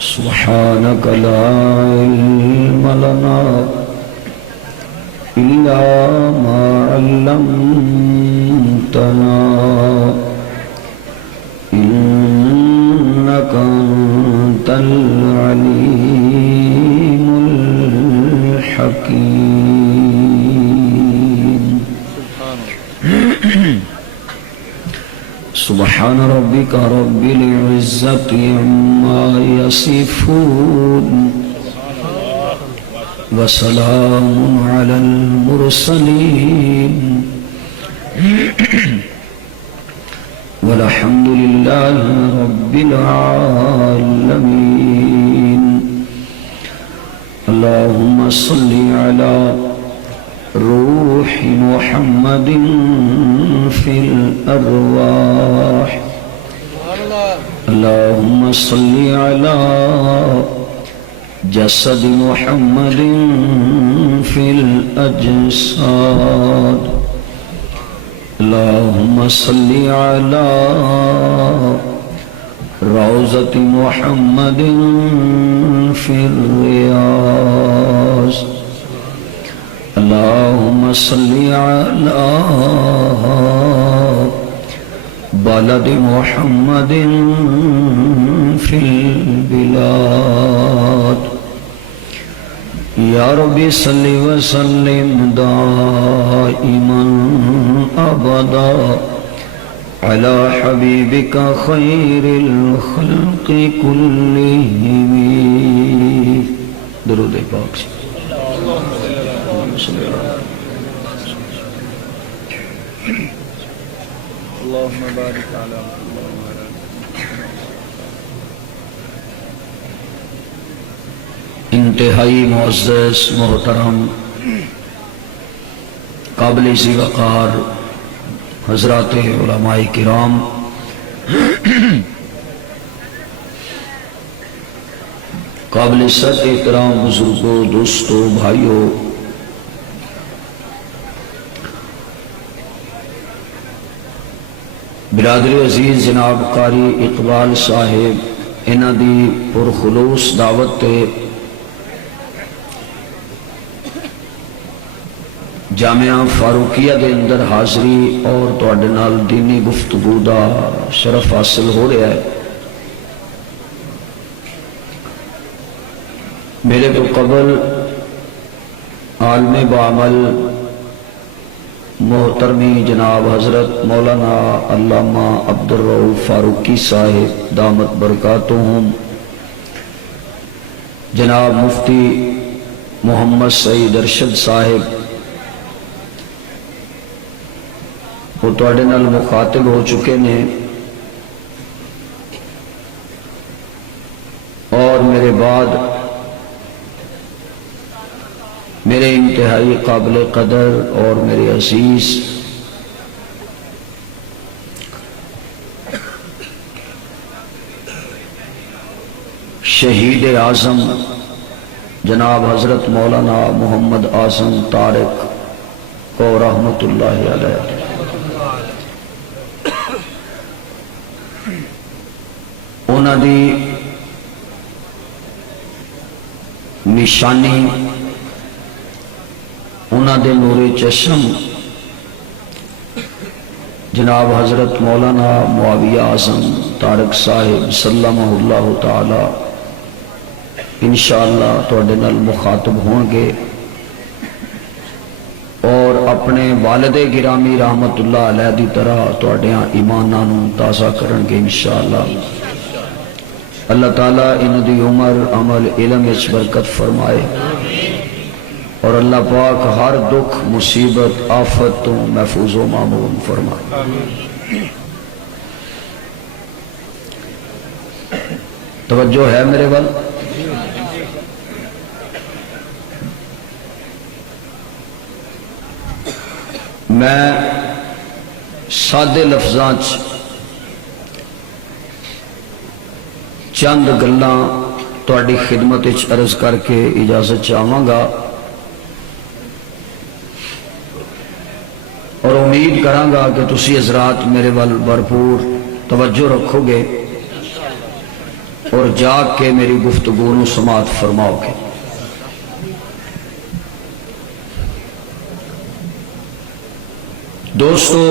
سبحانك لا علم لنا إلا ما علمتنا إنك أنت العليم الحكيم. سبحان ربك رب العزة عما يصفون وسلام على المرسلين والحمد لله رب العالمين. اللهم صل على روح محمد في الأرواح. اللهم صل على جسد محمد في الأجساد. اللهم صل على روضة محمد في الرياض. اللهم صل على بلد محمد في البلاد. يا ربي صل وسلم دائما أبدا على حبيبك خير الخلق كلهم. درود پاک. اللهم بارك على انتہائی معزز محترم قابل ذی وقار حضرات علماء کرام، قابل صد احترام بزرگوں، دوستوں، بھائیوں، برادری عزیز جناب قاری اقبال صاحب انہاں دی پرخلوص دعوت تے جامعہ فاروقیہ دے اندر حاضری اور تواڈے نال دینی گفتگو دا شرف حاصل ہو رہا ہے. میرے تو قبل عالم بعمل محترمی جناب حضرت مولانا علامہ عبدالرؤوف فاروقی صاحب دامت برکاتہم، جناب مفتی محمد سعید ارشد صاحب وہ تواڈے نال مخاطب ہو چکے نے، اور میرے بعد میرے انتہائی قابل قدر اور میرے عزیز شہید اعظم جناب حضرت مولانا محمد اعظم طارق کو رحمت اللہ علیہ، انہاں دی نشانی، انہاں دے نور چشم جناب حضرت مولانا معاویہ اعظم طارق صاحب سلمہ اللہ تعالی انشاءاللہ تواڈے نال مخاطب ہون گے اور اپنے والد گرامی رحمت اللہ علیہ دی طرح تواڈیاں ایماناں نوں تازہ کرن گے انشاءاللہ. اللہ تعالیٰ انہاں دی عمر عمل علم وچ برکت فرمائے اور اللہ پاک ہر دکھ مصیبت آفت تو محفوظ و معمون فرمائے. توجہ ہے میرے وال؟ میں سادے لفظاں چند گلاں تواڈی خدمت وچ عرض کر کے اجازت چاہواں گا اور امید کراں گا کہ تسی حضرات میرے وال بھرپور توجہ رکھو گے اور جاگ کے میری گفتگو نو سماعت فرماؤ گے۔ دوستو،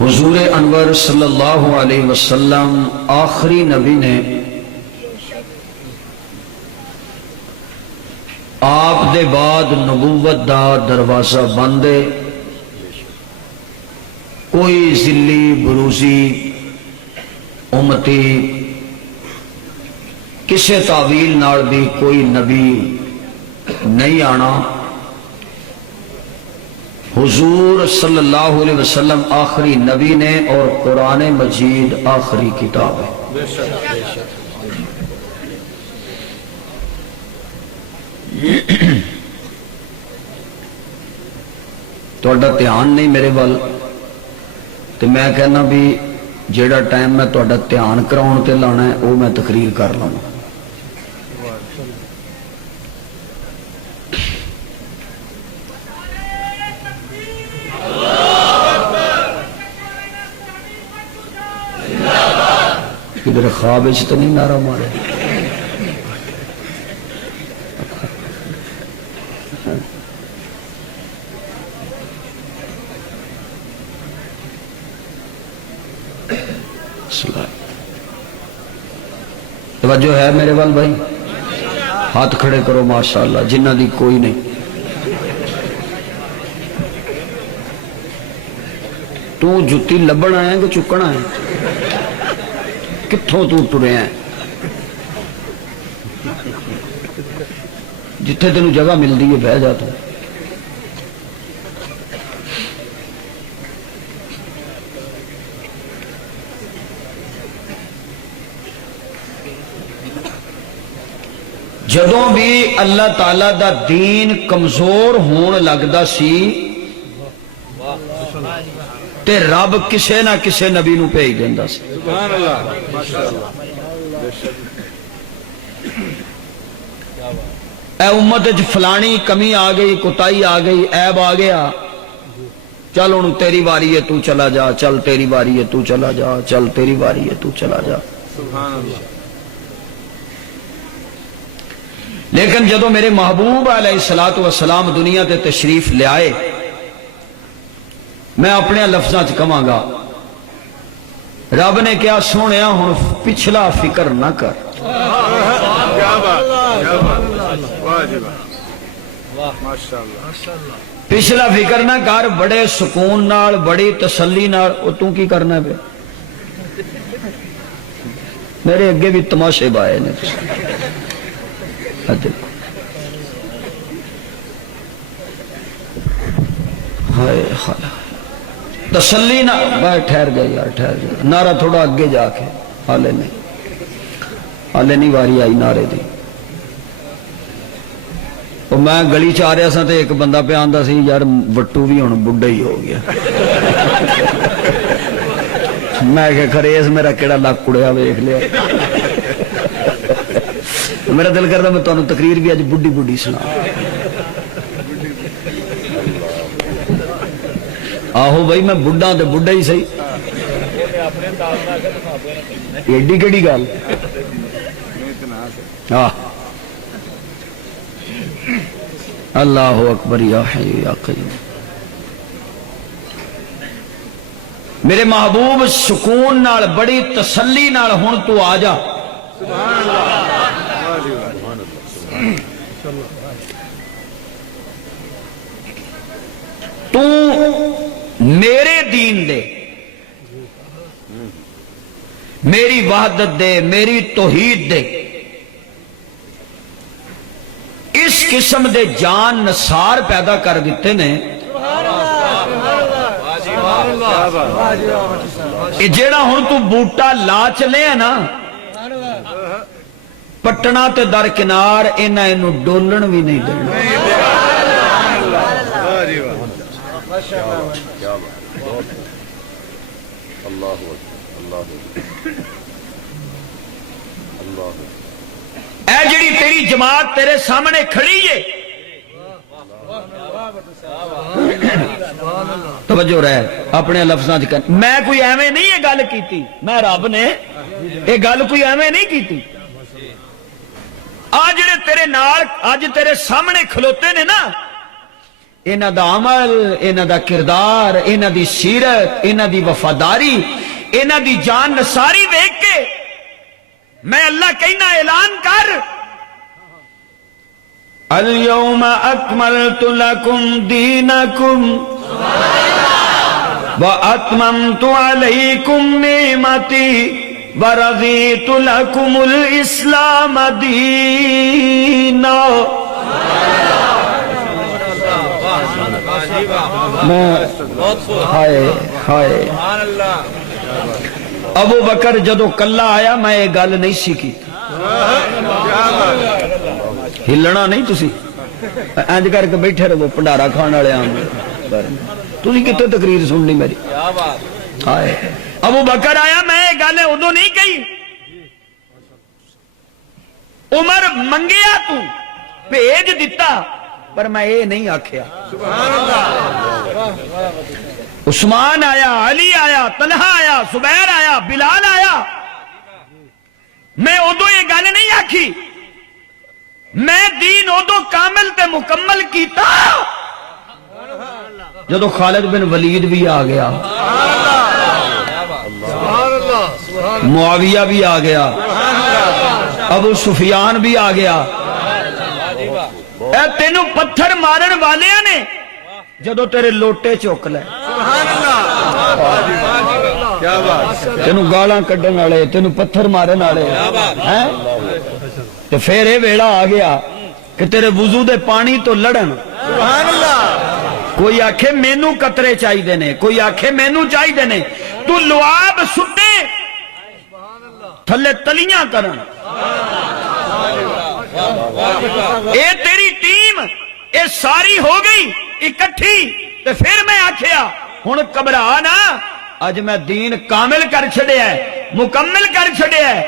حضور انور صلی اللہ علیہ وسلم آخری نبی نے آپ دے بعد نبوت دا دروازہ بند ہے، کوئی ذلی بروزی امتی کسے تعویل نال بھی کوئی نبی نہیں آنا۔ حضور صلی اللہ علیہ وسلم آخری نبی نے اور قرآن مجید آخری کتاب ہے۔ تہاڈا دھیان نہیں میرے وال تو میں کہنا بھی جیڑا ٹائم میں تہاڈا دھیان کراؤن تے لانا ہے وہ میں تقریر کر لوں۔ کدھر خواب تو نہیں نعرہ مارے؟ توجہ ہے میرے وال بھائی؟ ہاتھ کھڑے کرو ماشاءاللہ جنہ دی کوئی نہیں۔ تو جتی لبن آیا کہ چکنا ہے؟ کتھوں تو ٹرے ہیں؟ جتھے تینوں جگہ ملتی ہے بہ جا تو۔ جدوں بھی اللہ تعالی دا دین کمزور ہون لگدا سی تے رب کسے نہ کسے نبی نو بھیج دیندا سی۔ سبحان اللہ، ماشاءاللہ۔ اے امت وچ فلانی کمی آ گئی، کوتاہی آ گئی، عیب آ گیا، چل ہن تیری واری ہے تو چلا جا، چل تیری واری ہے تو چلا جا، چل تیری واری ہے تو چلا جا۔ سبحان اللہ۔ لیکن جدو میرے محبوب علیہ السلام دنیا تے تشریف لے آئے، میں اپنے لفظاں چ کہاں گا، رب نے کیا سونیا ہن پچھلا فکر نہ کر۔ پچھلا فکر نہ کر، بڑے سکون نال بڑی تسلی نال، او تو کی کرنا پہ؟ میرے اگے بھی تماشے بائے نے۔ تسلی نہ ٹھہر گئی یار، ٹھہر گئی، نعرہ تھوڑا اگے جا کے، حالے نہیں واری آئی نعرے دی۔ میں گلی چ آ رہا سا تے ایک بندہ پہ آندا سی یار وٹو بھی ہن بڈھا ہی ہو گیا۔ میں کہ خریس میرا کیڑا لک اڑیا ویکھ لیا۔ میرا دل کرتا میں تمہیں تقریر بھی اج بڈھی بڈھی سنا۔ آہو بھائی میں بڈھا تے بڈھا ہی صحیح، ایڈی کیڑی گل؟ اللہ اکبر یا حی یا قیوم۔ میرے محبوب سکون نال بڑی تسلی نال ہن تو آ جا۔ تو میرے دین دے، میری وحدت دے، میری توحید دے، اس قسم دے جان نثار پیدا کر دیتے نے۔ جیڑا ہن تو بوٹا لا چلے ہیں نا پٹنا تے در کنار، انہاں اینو ڈولن بھی نہیں دینا۔ اے جڑی تیری جماعت تیرے سامنے کھڑی ہے، توجہ رہے اپنے لفظاں چ کر میں کوئی ایویں نہیں یہ گل کیتی میں رب نے یہ گل کوئی ایویں نہیں کیتی آ جڑے تیرے نال اج تیرے سامنے کھلوتے نے نا انہاں دا عمل انہاں دا کردار انہاں دی سیرت انہاں دی وفاداری انہاں دی جان نثاری دیکھ کے میں اللہ کہنا اعلان کر اليوم اکملت لکم دینکم واتممت علیکم نعمتی ورضیت لکم الاسلام دینا ابو بکر جدو کلا آیا میں یہ گل نہیں سیکھی ہلنا نہیں تسی انج کر کے بیٹھے رہو پنڈارا کھان والے تسی کتنے تقریر سننی میری ہائے ابو بکر آیا میں یہ گل ادو نہیں کہی عمر منگیا تو بھیج دیتا پر میں یہ نہیں آکھیا عثمان آیا علی آیا طلحہ آیا زبیر آیا بلال آیا میں ادو یہ گل نہیں آکھی میں دین ادو کامل تے مکمل کیتا جدو خالد بن ولید بھی آ گیا معاویہ بھی آ گیا ابو سفیان بھی آ گیا اے تینوں پتھر مارن والے نے جدو تیرے لوٹے چوک لے تینوں گالاں کڈن والے تینوں پتھر مارن والے تو پھر یہ ویڑا آ گیا کہ تیرے وضو دے پانی تو لڑن کوئی آکھے مینوں قطرے چاہیے نے کوئی آکھے مینوں چاہیے نے تو لعاب سٹے تھلے تلیاں کرن اے تیری ٹیم اے ساری ہو گئی اکٹھی تو پھر میں آکھیا ہن گھبرا نا اج میں دین کامل کر چھڑیا ہے مکمل کر چھڑیا ہے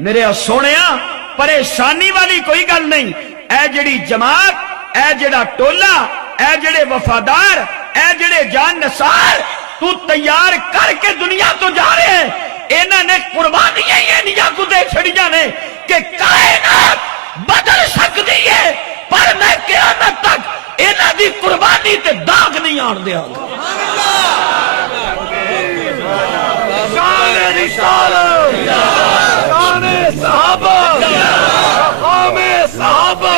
میرے سونیا پریشانی والی کوئی گل نہیں اے جڑی جماعت اے جڑا ٹولا اے جڑے وفادار اے جڑے جان نثار تو تیار کر کے دنیا تو جا رہے ہیں انہاں نے قربانیاں یہ نہیں کو دے چھڑیاں نے کہ کائنات بدل سکتی ہے پر میں قیامت تک انہاں دی قربانی تے داغ نہیں آن دیا شان رسالت شان صحابہ مقام صحابہ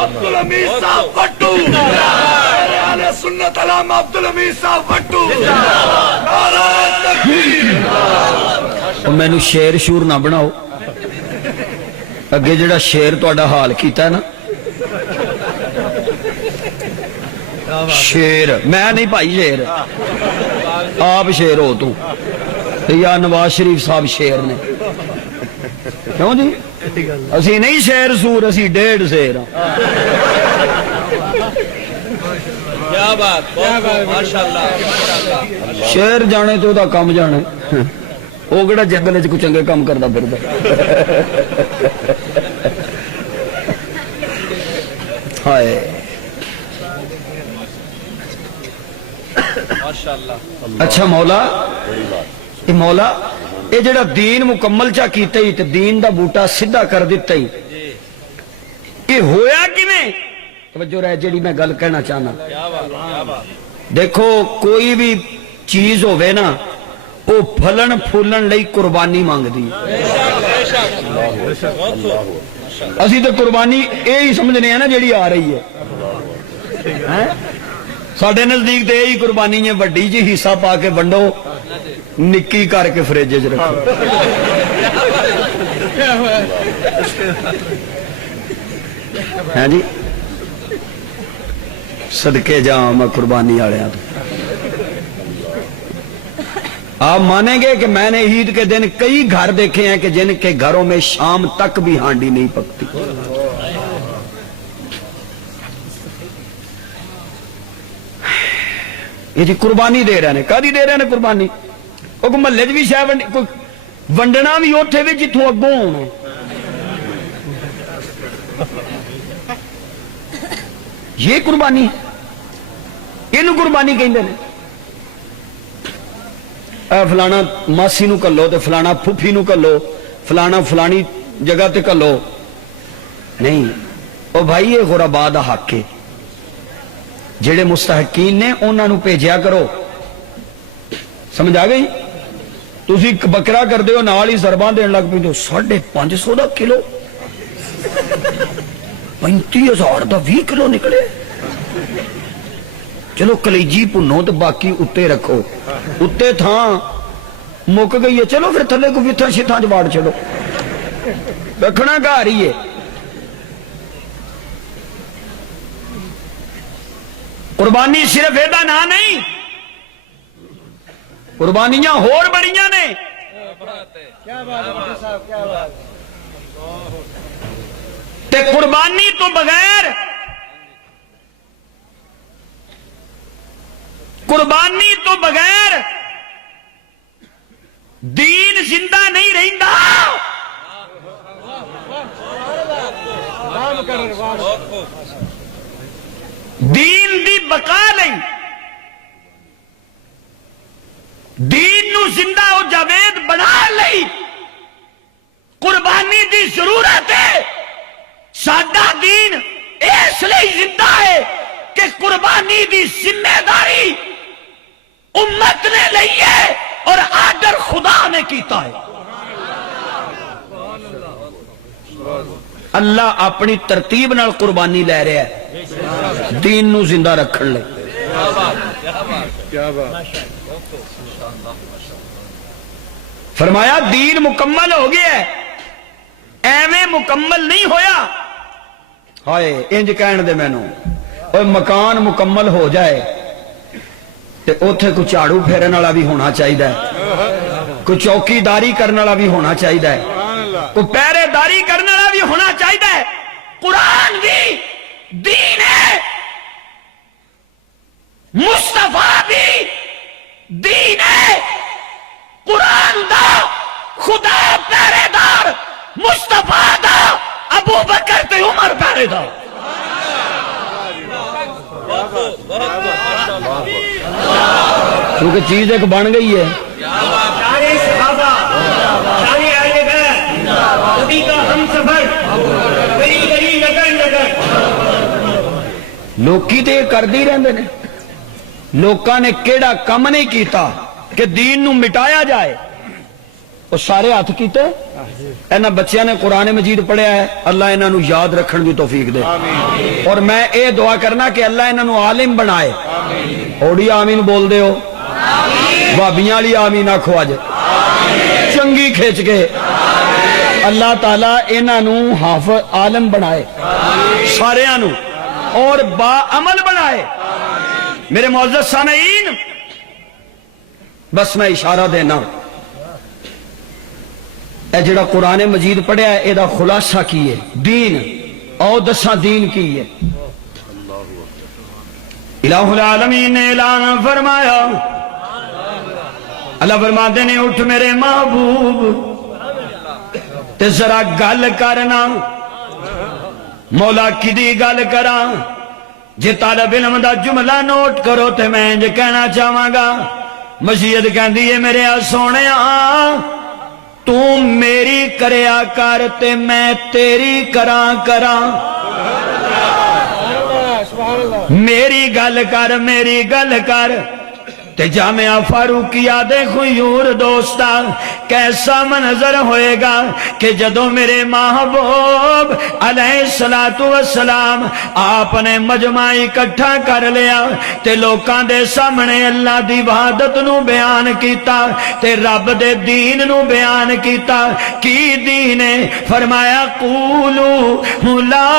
عبدالحمید صاحب وٹو اہل سنت علامہ عبدالحمید صاحب وٹو نعرہ تکبیر میں نو شیر شور نہ بناؤ اگے جڑا شیر تہاڈا حال کیتا ہے نا شیر میں نہیں بھائی شیر آپ شیر ہو تو یا نواز شریف صاحب شیر نے کیوں جی اسی نہیں شیر سور اسی 1.5 شیر کیا بات ماشاءاللہ شیر جانے تو دا کام جانے وہ کہڑا جنگل وچ کوئی چنگے کام کردا پھردا ہائے اچھا مولا یہ جڑا دین مکمل چا کیتا ہی تے دین دا بوٹا سیدھا کر دیتا ہی یہ ہویا کیویں توجہ رہے جڑی میں گل کہنا چاہنا دیکھو کوئی بھی چیز ہوے نا وہ پھلن پھولن لئی قربانی مانگ دی اسی تو قربانی یہی سمجھنے ہیں نا جڑی آ رہی ہے ساڈے نزدیک تے یہی قربانی ہے وڈی جی حصہ پا کے ونڈو نکی کر کے فریج وچ رکھو ہاں جی صدقے جاؤں میں قربانی والے آپ مانیں گے کہ میں نے عید کے دن کئی گھر دیکھے ہیں کہ جن کے گھروں میں شام تک بھی ہانڈی نہیں پکتی یہ جی قربانی دے رہے ہیں کدی دے رہے ہیں قربانی وہ محلے بھی شاید ونڈنا بھی اوتھے بھی جتوں اگوں ہونا یہ قربانی ہے، اینو قربانی کہندے نے۔ فلانا ماسی نو کلو تے فلانا پھپھی نو کلو، فلانا فلانی جگہ تے کلو، نہیں او بھائی یہ غرباء دا حق ہے، جڑے مستحقین نے انہاں نو بھیجیا کرو۔ سمجھ آ گئی؟ تسی بکرا کر دیو نال ہی ضرباں دین لگ پیندے 550 دا کلو، 35,000 دا 20 کلو نکلے۔ چلو کلیجی پنو تو باقی اتے رکھو، اتے تھاں مک گئی ہے، چلو پھر تھلے کو وتھا شتھاں جواڑ چلو، رکھنا گھر ہی ہے۔ قربانی صرف ایدا نہ نہیں، قربانیاں ہور بڑیاں نے۔ تے قربانی تو بغیر، قربانی تو بغیر دین زندہ نہیں رہندا۔ دین دی بقا لئی، دین نو زندہ و جاوید بنا لئی قربانی دی ضرورت ہے۔ سادہ دین اس لئی زندہ ہے کہ قربانی دی ذمہ داری امت نے لئی ہے اور آرڈر خدا نے کیتا ہے۔ اللہ اپنی ترتیب نال قربانی لے رہا ہے دین نو زندہ رکھن لے۔ فرمایا دین مکمل ہو گیا ہے، ایویں مکمل نہیں ہویا۔ ہائے انج کہن دے مینوں، اور مکان مکمل ہو جائے تے اوتھے کوئی جھاڑو پھیرن والا بھی ہونا چاہیے، کوئی چوکی داری کرنے والا بھی ہونا چاہیے، کوئی پہرے داری کرنے والا بھی ہونا چاہیے۔ قرآن بھی دین ہے، مصطفیٰ بھی دین ہے۔ قرآن دا خدا پہرے دار، مصطفیٰ دا ابو بکر تے عمر پہرے دار۔ کیونکہ چیز ایک بن گئی ہے۔ سارے صحابہ، سارے اہل بیت، نبی کا ہم سفر، بڑی بڑی لگن لگن۔ لوکی تے کر دی رہندے نے، لوکاں نے کیڑا کم نہیں کیتا کہ دین نو مٹایا جائے، وہ سارے ہاتھ کیتے۔ انہاں بچیاں نے قرآن مجید پڑھیا ہے، اللہ انہاں نو یاد رکھن دی توفیق دے، اور میں اے دعا کرنا کہ اللہ انہاں نو عالم بنائے۔ اوڑی آمین بول دے ہو، بھابیاں والی آمین آکھو اج چنگی کھچ کے۔ اللہ تعالیٰ انہاں نو حافظ عالم بنائے ساریاں نو، اور با عمل بنائے۔ میرے معزز سامعین، بس میں اشارہ دینا، اے جڑا قرآن مجید پڑھیا ہے اے دا خلاصہ کی ہے دین، او دساں دین کی ہے۔ الہ العالمین نے اعلان فرمایا، اللہ فرماتے نے اٹھ میرے محبوب تے ذرا گل کرنا۔ مولا کدی گل کرا؟ جے طالب علم دا جملہ نوٹ کرو تے میں انج کہنا چاہواں گا، مشیت کہندی ہے میرے سونیا تو میری کریا کر تے میں تیری کراں کراں، میری گل کر میری گل کر۔ تے جامعہ فاروقیہ دے خیور دوستا کیسا منظر ہوئے گا کہ جدوں میرے محبوب علیہ السلام آپ نے مجمع اکٹھا کر لیا تے لوکاں دے سامنے اللہ دی وحدت نو بیان کیتا تے رب دے دین نو بیان کیتا۔ کی دین ہے؟ فرمایا قولو لا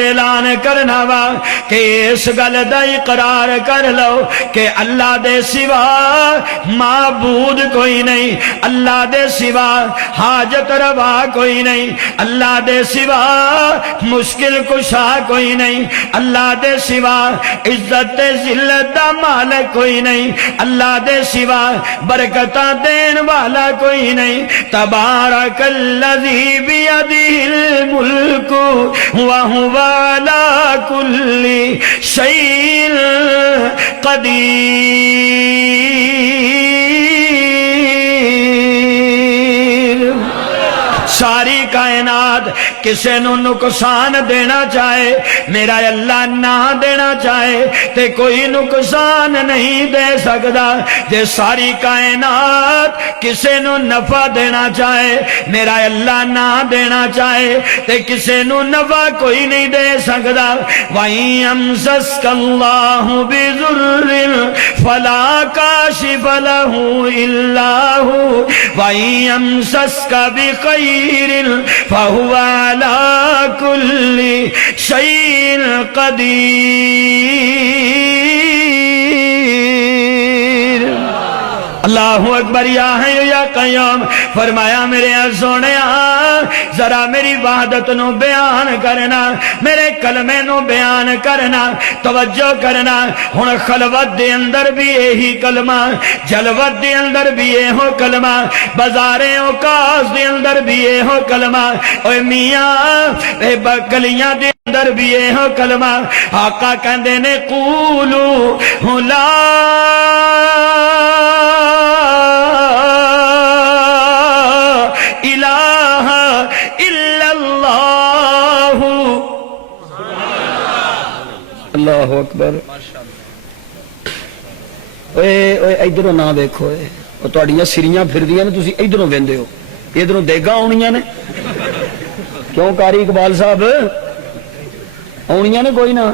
اعلان کرنا وا کہ اس گل دا اقرار کر لو کہ اللہ دے سوا معبود کوئی نہیں، اللہ دے سوا حاجت روا کوئی نہیں، اللہ دے سوا مشکل کشا کوئی نہیں، اللہ دے سوا عزت ذلت دا مالک کوئی نہیں، اللہ دے سوا برکتاں دین والا کوئی نہیں۔ تبارک الذی بیدہ الملک وہو علی کل شیء قدیر۔ ساری کائنات کسے نو نقصان دینا چاہے، میرا اللہ نہ دینا چاہے تے کوئی نقصان نہیں دے سکتا۔ جے ساری کائنات کسے نو نفع دینا چاہے، میرا اللہ نہ دینا چاہے تے کسے نو نفع کوئی نہیں دے سکتا۔ وَإِن يَمْسَسْكَ اللَّهُ بِضُرٍّ فَلَا كَاشِفَ لَهُ إِلَّا هُوَ وَإِن يَمْسَسْكَ بِخَيْرٍ فَهُوَ عَلَى كُلِّ شَيْءٍ قدیر۔ اللہ اکبر، یا حی یا قیوم۔ فرمایا میرے سونے ذرا میری وحدت نو بیان کرنا، میرے کلمے نو بیان کرنا، توجہ کرنا۔ ہن خلوت دے اندر بھی یہی کلمہ، جلوت دے اندر بھی یہو کلمہ، بازاریں اوقاف دے اندر بھی یہو کلمہ، اوے میاں گلیاں دے اندر بھی یہو کلمہ۔ آقا کہندے نے قولو لا الہ الا اللہ۔ اللہ اکبر۔ اے ادھروں نہ دیکھو، تہاڈیاں سریاں پھردیاں نے، تسی ادھروں ویندے ہو، ادھروں دیگاں آنیاں نے۔ کیوں قاری اقبال صاحب آنیاں نے کوئی نہ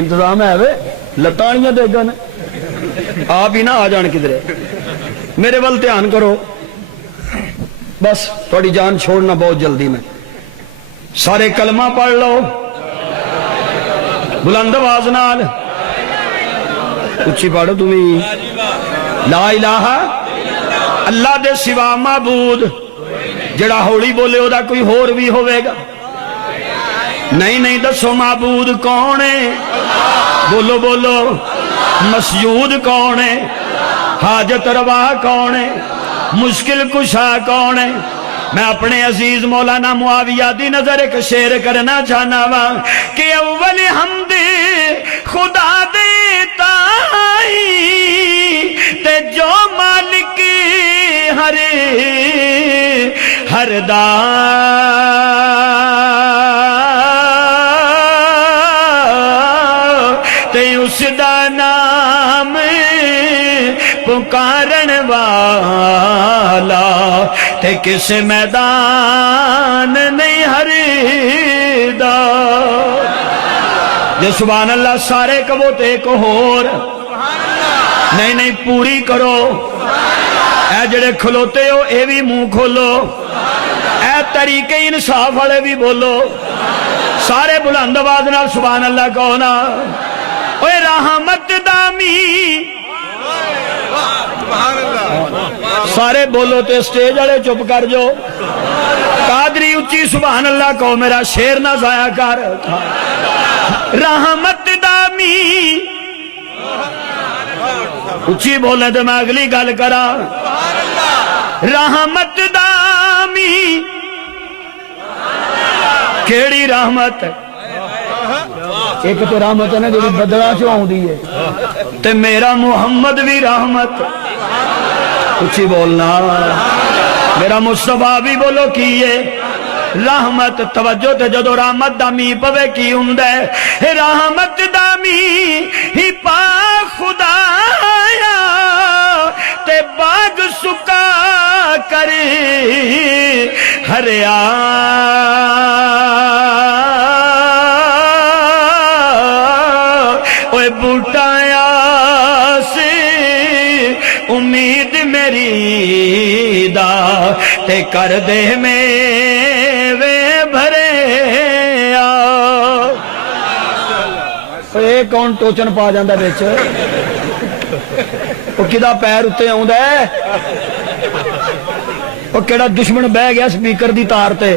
انتظام ہے وے، لتاڑیاں دیگاں نے، آپ ہی نہ آ جان کدھرے۔ میرے ول دھیان کرو، بس تھوڑی جان چھوڑنا بہت جلدی میں۔ سارے کلمہ پڑھ لو بلند آواز نال، اچھی پڑھو تمہیں۔ لا الہ اللہ دے سوا معبود، جڑا ہولی بولے او دا کوئی ہور بھی ہوئے گا؟ نہیں دسو معبود کون ہے؟ بولو بولو۔ مسجود کون ہے؟ حاجت روا کون ہے؟ مشکل کشا کون ہے؟ میں اپنے عزیز مولانا معاویہ دی نظر ایک شعر کرنا چاہنا وا کہ اول حمد خدا دیتا تے جو مالک ہر دا تے اس دا نام پکارن والا تے کس میدان نہیں ہردا۔ جو سبحان اللہ سارے کہو تے ایک اور نہیں پوری کرو۔ اے جڑے کھلوتے ہو اے بھی منہ کھولو، اے طریقے انصاف والے بھی بولو، سارے بلند آواز نال سبحان اللہ کہو نا۔ اوے رحمت دامی سارے بولو تے سٹیج والے چپ کر جو۔ قادری اچھی سبحان اللہ کہو، میرا شیر نہ ضائع کر۔ رحمت دامی اچھی بولے تو میں اگلی گل کرا۔ رحمت دامی کیڑی رحمت؟ ایک تو رحمت ہے نا جو بدلا چو آؤں ہے، تے میرا محمد بھی رحمت۔ اچھی بولنا، میرا مصطفیٰ بھی بولو کیے رحمت۔ توجہ تے جدو رحمت دامی پوے کی ہوندے، رحمت دامی ہی پا خدایا تے باغ سکا کرے ہریا۔ اوے بوٹایا سے امید میری دا تے کر دے میں وے بھرے ਇਹ ਕੌਣ ਟੋਚਨ ਪਾ ਜਾਂਦਾ ਵਿੱਚ ਉਹ ਕਿਹਦਾ ਪੈਰ ਉੱਤੇ ਆਉਂਦਾ ਉਹ ਕਿਹੜਾ ਦੁਸ਼ਮਣ ਬਹਿ ਗਿਆ ਸਪੀਕਰ ਦੀ ਤਾਰ ਤੇ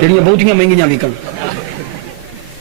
ਜਿਹੜੀਆਂ ਬਹੁਤੀਆਂ ਮਹਿੰਗੀਆਂ ਵਿਕਣ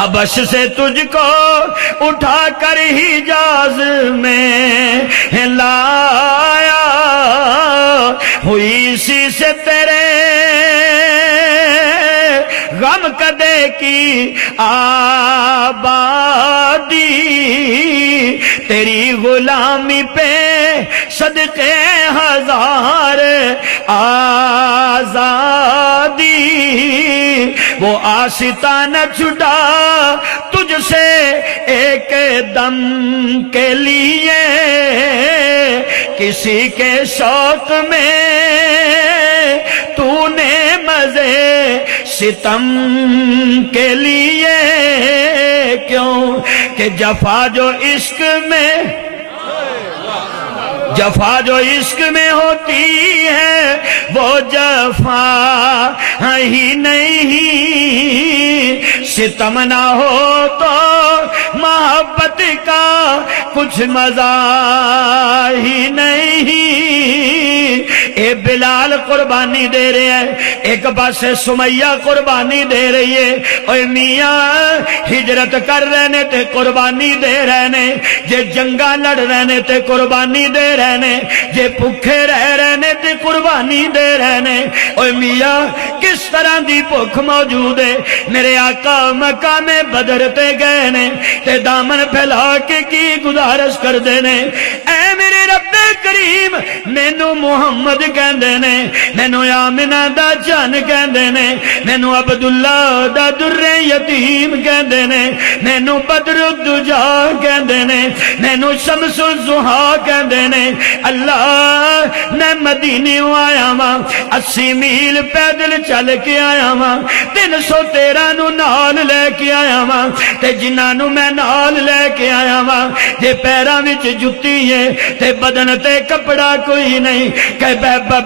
حبش سے تجھ کو اٹھا کر حجاز میں لایا، ہوئی اسی سے تیرے غم کدے کی آبادی، تیری غلامی پہ صدقے ہزار آزادی، وہ آستہ نہ چھٹا تجھ سے ایک دم کے لیے، کسی کے شوق میں تو نے مزے ستم کے لیے، کیوں کہ جفا جو عشق میں ہوتی ہے وہ جفا ہی نہیں، ستم نہ ہو تو محبت کا کچھ مزہ ہی نہیں۔ اے بلال قربانی دے رہے ہیں، ایک پاس سمیہ قربانی دے رہی ہے، اوے میاں ہجرت کر رہنے تے قربانی دے رہنے، جے جنگاں لڑ رہنے تے قربانی دے رہنے، جے بھوکے رہ رہنے تے قربانی دے رہنے۔ اوے میاں کس طرح دی بھوک موجود ہے، میرے آقا مقام بدر تے گئے نے تے دامن پھیلا کے کی گزارش کر دینے، اے میرے رب کریم مینو محمد کہندے نے، مینو آمنہ دا جان کہندے نے، مینو عبداللہ دا در یتیم کہندے نے، مینو بدر الدجا کہندے نے، مینو شمس الضحا کہندے نے۔ اللہ میں مدینے آیا ماں، 80 میل پیدل چل کے آیا ماں، 313 نو نال لے کے آیا ماں، تے جنہاں نو میں نال لے کے آیا ماں، جے پیراں وچ جُتی ہے تے بدن تے کپڑا کوئی نہیں، کہ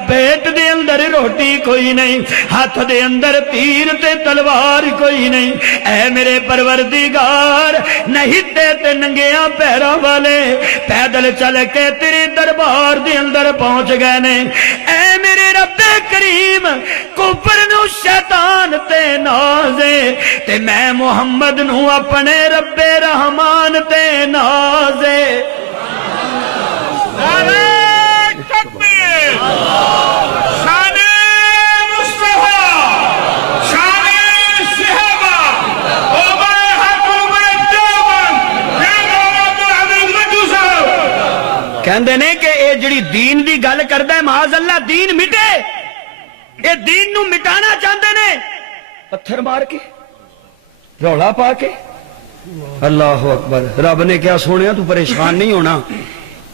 پیٹ دے اندر روٹی کوئی نہیں، ہاتھ دے اندر تیر تے تلوار کوئی نہیں، اے میرے پروردگار نہیں تے ننگیاں پیراں والے پیدل چل کے تیرے دربار دے اندر پہنچ گئے نے۔ اے میرے رب کریم کفر نو شیطان تے نازے تے میں محمد نو اپنے رب رحمان تے نازے۔ کہندے نے کہ اے جڑی دین دی گل کردا ہے معاذ اللہ دین مٹے، اے دین نو مٹانا چاہندے نے، پتھر مار کے رولا پا کے۔ اللہ اکبر، رب نے کیا سونیا تو پریشان نہیں ہونا،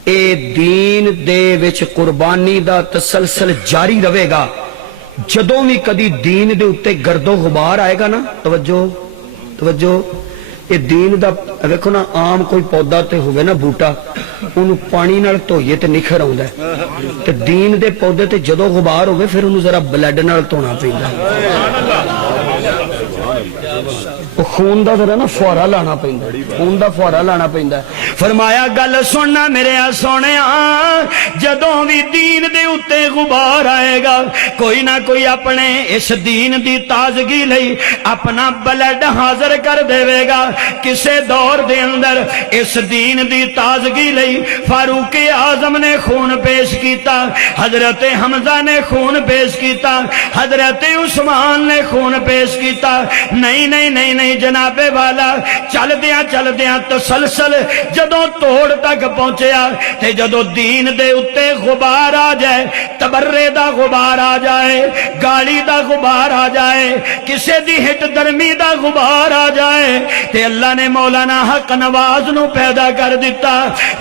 اے دین دے وچ قربانی دا تسلسل جاری رہے گا، جدوں بھی کدی دین دے اتے گرد و غبار آئے گا نا، توجہ یہ دین دا ویکھو نا، عام کوئی پودا تے ہوئے نا بوٹا، انہوں پانی نال دھوئیے تے نکھر آوندا ہے، تے دین دے پودے تے جدوں غبار ہوئے پھر انہوں ذرا بلڈ نال دھونا پیندا ہے، خون دا ذرا نا فوارا لانا پیندا ہے، خون دا فوارا لانا پیندا ہے۔ فرمایا گل سننا میرے سونیا، جدوں بھی دین دے اتے غبار آئے گا، کوئی نہ کوئی اپنے اس دین دی تازگی لئی اپنا بلڈ حاضر کر دے گا۔ کسے دور دے اندر اس دین دی تازگی لئی فاروق اعظم نے خون پیش کیتا، حضرت حمزہ نے خون پیش کیتا، حضرت عثمان نے خون پیش کیتا۔ نہیں جناب والا، چل دیاں تسلسل جدوں توڑ تک پہنچیا تے جدوں دین دے اتے غبار آ جائے، تبرے دا غبار آ جائے، گالی دا غبار آ جائے، کسے دی ہٹ درمی دا غبار آ جائے تے اللہ نے مولانا حق نواز نو پیدا کر دیتا،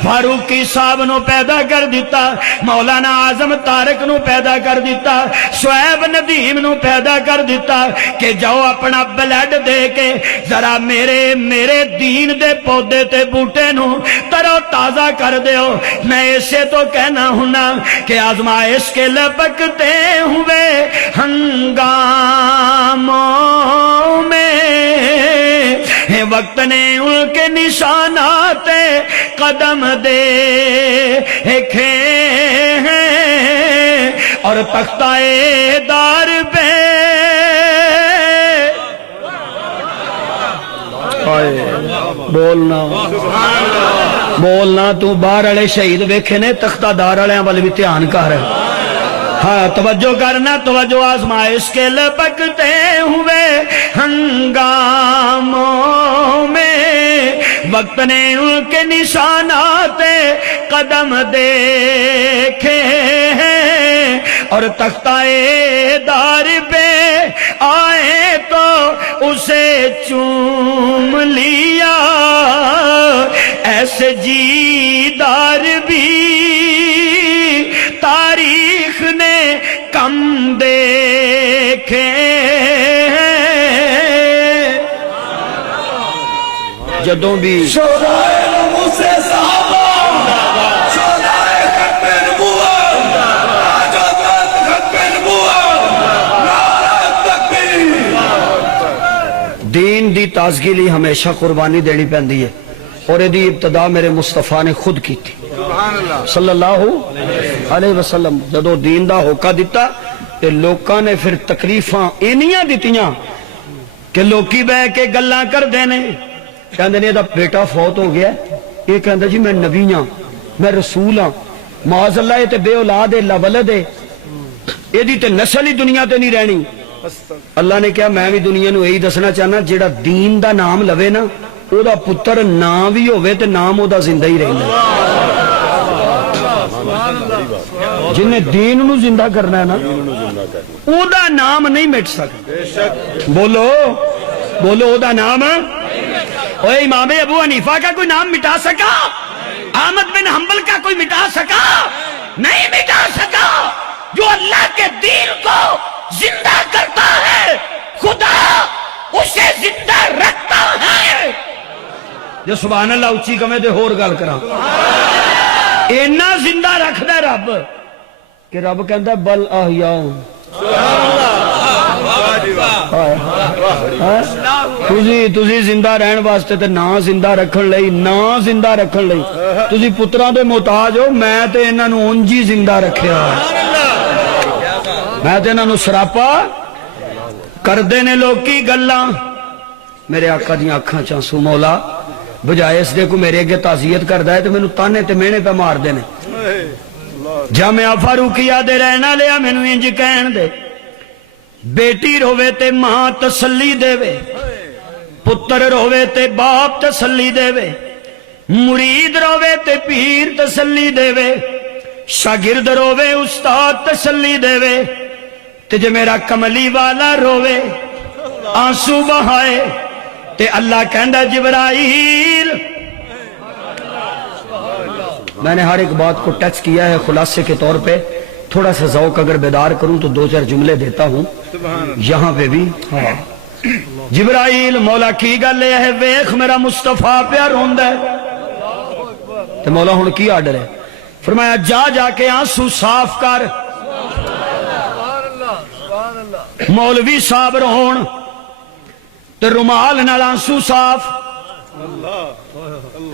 فاروقی صاحب نو پیدا کر دیتا، مولانا اعظم طارق نو پیدا کر دیتا، شعیب ندیم نو پیدا کر دیتا کہ جاؤ اپنا بلڈ دے کے ذرا میرے دین دے پودے تے بوٹے نو ترو تازہ کر دیو۔ میں اسے تو کہنا ہونا کہ آزمائش کے لپکتے ہوئے ہنگاموں میں وقت نے ان کے نشانات قدم دیکھے ہیں اور تختہ دار پہ بولنا بولنا تو باہر والے شہید ویکھے نے تختہ دار والوں والے بھی دھیان کر ہاں توجہ کرنا توجہ آزمائش کے لپکتے ہوئے ہنگاموں میں وقت نے ان کے نشانات قدم دیکھے ہیں اور تختہ دار پہ آئے تو اسے چوم لیا ایسے جیدار بھی تاریخ نے کم دیکھے جدوں بھی شہدائے ناموس صحابہ شہدائے ختم نبوت عجزت ختم نبوت نعرہ تکبیر دین دی تازگی لی ہمیشہ قربانی دینی پیندی ہے اور دی ابتدا میرے مصطفیٰ نے خود کی تھی صلی اللہ علیہ وسلم جدو دین دا ہوکا دیتا تے لوکاں نے پھر تکلیفاں اینیاں دیتیاں کہ لوکی بے کے گلاں کر دینے کہندے نے دا بیٹا فوت ہو گیا یہ کہندہ جی میں نبی ہاں میں رسول ہاں معاذ اللہ یہ تے بے اولاد ہے لاولد ہے یہ دی تے نسل ہی دنیا تے نہیں رہنی اللہ نے کہا میں بھی دنیا نو یہی دسنا چاہنا جیڑا دین دا نام لوے نا او دا پتر نام بھی ہوئے تے نام او دا زندہ ہی رہنا جنہیں دین نو زندہ کرنا ہے نا او دا نام نہیں مٹ سکتا بولو بولو او دا نام اوہ امام ابو حنیفہ کا کوئی نام مٹا سکا احمد بن حنبل کا کوئی مٹا سکا نہیں مٹا سکا جو اللہ کے دین کو زندہ کرتا ہے خدا اسے زندہ رکھتا ہے جو سبحان اللہ اچھی کمیں دے ہور گال کرا اینا زندہ رکھ دے رب کہ رب کہندہ بل احیاؤں تُسی زندہ رہن واسطے تے نا زندہ رکھن لئی نا زندہ رکھن لئی تُسی پتران دے محتاج ہو میں تے انہاں نو انجی زندہ رکھیا میں تے انہاں نو سراپا کر دینے لوگ کی گلاں میرے آقا دیاں آنکھاں چانسو مولا بجائے اس دے کو میرے اگے تعزیت کردہ ہے تو میں نو تانے تے مینے پہ مار دینے جامعہ فاروقیہ دے رہنا لیا میں نو انج کہن دے بیٹی روے تے ماں تسلی دے وے پتر روے تے باپ تسلی دے وے مرید روے تے پیر تسلی دے وے شاگرد روے استاد تسلی دے وے تے جو میرا کملی والا روے آنسو بہائے تے اللہ کہندہ جبرائیل میں نے ہر ایک بات کو ٹچ کیا ہے خلاصے کے طور پہ تھوڑا سا ذوق اگر بیدار کروں تو دو چار جملے دیتا ہوں یہاں پہ بھی جبرائیل مولا کی گلے ہے ویخ میرا مصطفیٰ پیار ہوندہ ہے تو مولا ہن کی آرڈر ہے فرمایا جا جا کے آنسو صاف کر مولوی صاحب رہون تو رومال نال آنسو صاف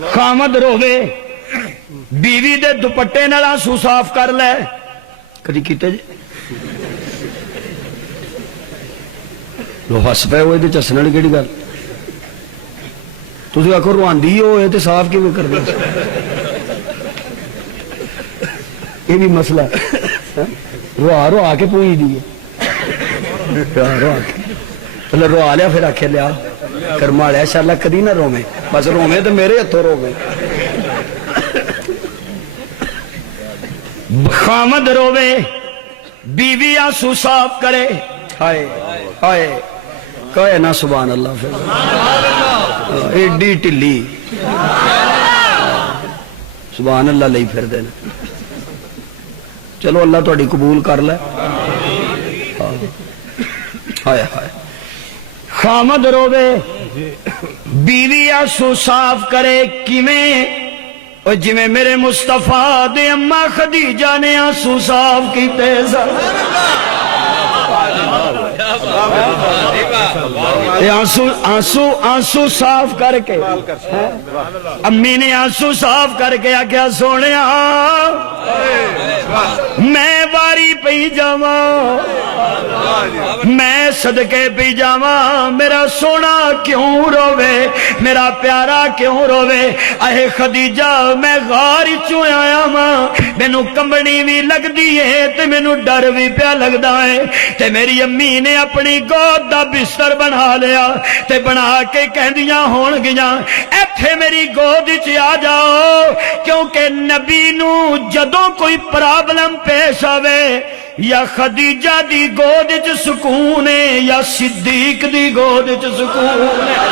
خامد روے بیوی دے دوپٹے نال آنسو صاف کر لے کدی کیتے جی لو ہس پے ہوئے تے چسن والی کیڑی گل تسی آکھو رواندی ہوئے تے صاف کیویں کر دے یہ بھی مسئلہ روا روا کے پوئی دیئے روا لیا پھر آکھے لیا کرما لیا انشاءاللہ کدی نہ رومیں بس رومیں تو میرے ہتھوں رومیں خامد روے بیوی آنسو صاف کرے ہائے ہائے کہے نا سبحان اللہ پھر ایڈی ٹلی سبحان اللہ لئی پھر دینا چلو اللہ تو اڈی قبول کر لے ہائے ہائے خامد روے بیوی آنسو صاف کرے کیویں اور جویں میرے مصطفیٰ دے اماں خدیجہ نے آنسو صاف کیتے آنسو صاف کر کے امی نے آنسو صاف کر کے آکھیا سونیا میں واری پی جاواں میں صدقے پی جاواں میرا سونا کیوں روے میرا پیارا کیوں روے اے خدیجہ میں غار چوں آیا ماں مینوں کمبنی بھی لگ دی ہے تے مینوں ڈر بھی پیا لگدا ہے تے میری امی نے اپنی گود دا بستر بنا لیا تے بنا کے کہندیاں ہون گیاں ایتھے میری گود وچ آ جاؤ کیونکہ نبی نو جدوں کوئی پرابلم پیش آوے یا خدیجہ دی گود وچ سکون ہے یا صدیق دی گود وچ سکون ہے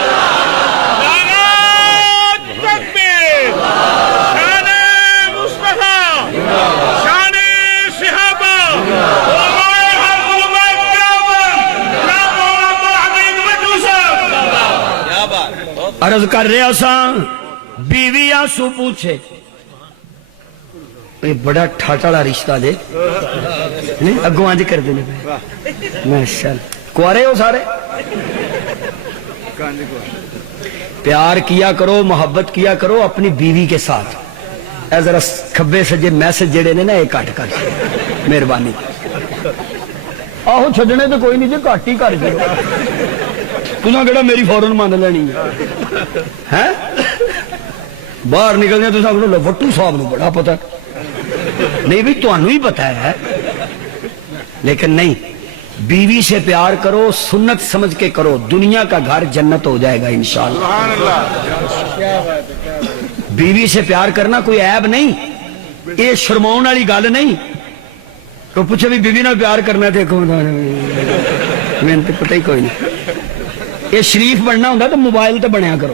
تکبیر شان مصطفیٰ شان صحابہ عرض کر رہا ساں بیوی آنسو پوچھے یہ بڑا ٹھاٹاڑا رشتہ دے اگوں آج کر دینے ماشاءاللہ کوارے ہو سارے پیار کیا کرو محبت کیا کرو اپنی بیوی کے ساتھ اے ذرا کھبے سجے میسج جڑے نے نا یہ کٹ کر مہربانی آہو چھڈنے تو کوئی نہیں جی کٹ ہی کر دے تُساں کیڑا میری فوراً مان لینی ہے باہر نکلنے تُساں کہو وٹو صاحب نو بڑا پتہ نہیں بھی تانوں ہی پتہ ہے لیکن نہیں بیوی سے پیار کرو سنت سمجھ کے کرو دنیا کا گھر جنت ہو جائے گا انشاءاللہ بیوی سے پیار کرنا کوئی عیب نہیں یہ شرماؤن والی گل نہیں تو پوچھے بھی بیوی نال پیار کرنا تھے میں تو پتہ ہی کوئی نہیں یہ شریف بننا ہوتا تو موبائل تے بنیا کرو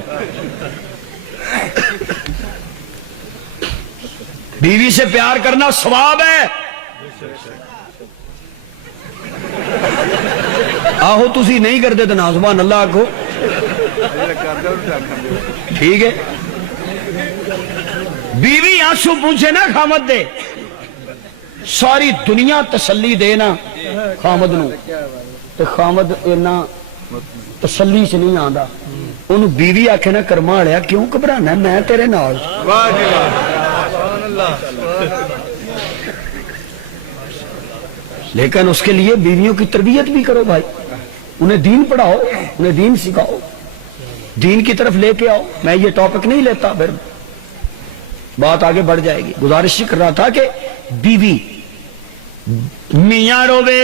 بیوی سے پیار کرنا ثواب ہے آہو تسی نہیں کرتے تو نا سبحان اللہ آکھو ٹھیک ہے بیوی آنسو پوچھے نا خامد دے ساری دنیا تسلی دے نا خامد نو تو خامد اینا تسلی سے نہیں آندا انہوں بیوی آکھے نا کرما لیا کیوں گھبرانا میں تیرے نال لیکن اس کے لیے بیویوں کی تربیت بھی کرو بھائی انہیں دین پڑھاؤ انہیں دین سکھاؤ دین کی طرف لے کے آؤ میں یہ ٹاپک نہیں لیتا پھر بات آگے بڑھ جائے گی گزارش کر رہا تھا کہ بیوی میاں روے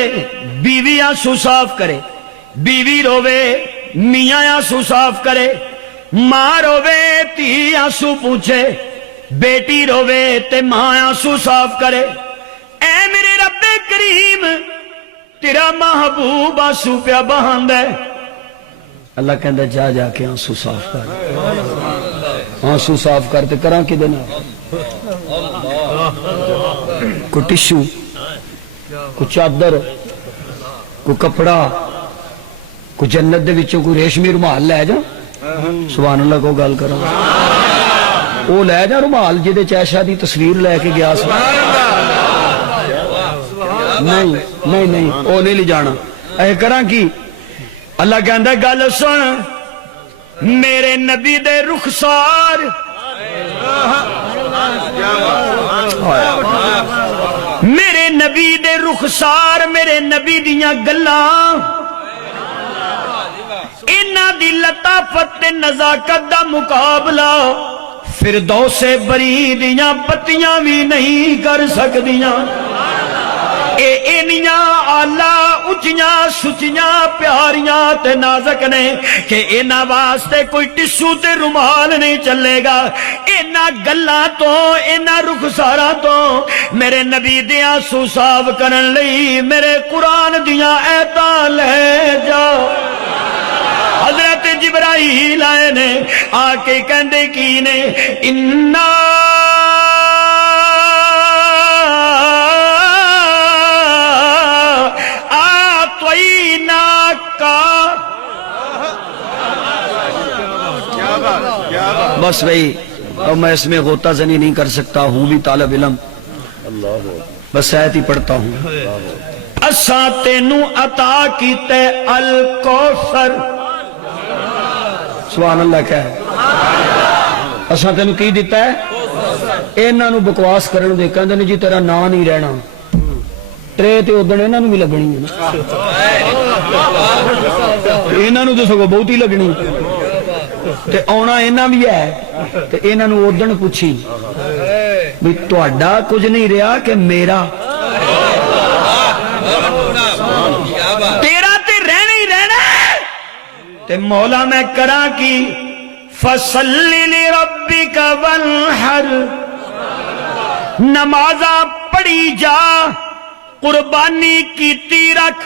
بیوی آنسو صاف کرے بیوی روے میاں آنسو صاف کرے ماں روے تی آنسو پوچھے بیٹی روے تے ماں آنسو صاف کرے اے میرے رب کریم تیرا محبوب آنسو پیا بہاند ہے اللہ کہندہ جا جا کے آنسو صاف کر آنسو صاف کرتے کراں کی دینا کو ٹشو کو چادر کو کپڑا کو جنت دے وچوں کو ریشمی رومال لے جا سبحان اللہ کو گل کرو وہ لے جا رومال جدے چیشا دی تصویر لے کے گیا سا نہیں نہیں نہیں وہ نہیں لے جانا اے کراں کی اللہ کہندہ گل سن میرے نبی دے رخسار میرے نبی دے رخسار میرے نبی دیاں گلاں انہاں دی لطافت تے نزاکت دا مقابلہ فردوس بری دیاں پتیاں بھی نہیں کر سکدیاں اے انیاں آلہ اچیاں سچیاں پیاریاں تے نازک نے کہ انہاں واسطے کوئی ٹسو تے رومال نہیں چلے گا انہاں گلاں تو انہاں رخساراں تو میرے نبی دیاں آنسو صاف کرن لئی میرے قرآن دیاں ایتاں لے جاؤ حضرت جبرائیل آئے نے آکے کہندے کی نے انا آتوینا کا بس بھئی اب میں اس میں غوطہ زنی نہیں کر سکتا ہوں بھی طالب علم بس آیت ہی پڑھتا ہوں اساں تینوں عطا کیتے الکوثر سبحان اللہ کیا ہے اساں تینوں کی دیتا ہے ਇਹਨਾਂ ਨੂੰ ਬਕਵਾਸ ਕਰਨ ਦੇ ਕਹਿੰਦੇ ਨੇ ਜੀ ਤੇਰਾ ਨਾਂ ਨਹੀਂ ਰਹਿਣਾ ਟਰੇ ਤੇ ਉਦਣ ਇਹਨਾਂ ਨੂੰ ਵੀ ਲੱਗਣੀ ਹੈ ਨਾ ਇਹਨਾਂ ਨੂੰ ਤਾਂ ਸਗੋਂ ਬਹੁਤੀ ਲੱਗਣੀ ਤੇ ਆਉਣਾ ਇਹਨਾਂ ਵੀ ਹੈ ਤੇ ਇਹਨਾਂ ਨੂੰ ਉਦਣ ਪੁੱਛੀ ਵੀ ਤੁਹਾਡਾ ਕੁਝ ਨਹੀਂ ਰਿਹਾ ਕਿ ਮੇਰਾ ਤੇਰਾ ਤੇ ਰਹਿਣਾ ਹੀ ਰਹਿਣਾ ਤੇ ਮੌਲਾ ਮੈਂ ਕਰਾਂ ਕੀ ਫਸੱਲੀ ਲੀ ਰੱਬਿਕਾ ਵਨਹਰ ਨਮਾਜ਼ਾਂ ਪੜੀ ਜਾ ਕੁਰਬਾਨੀ ਕੀਤੀ ਰੱਖ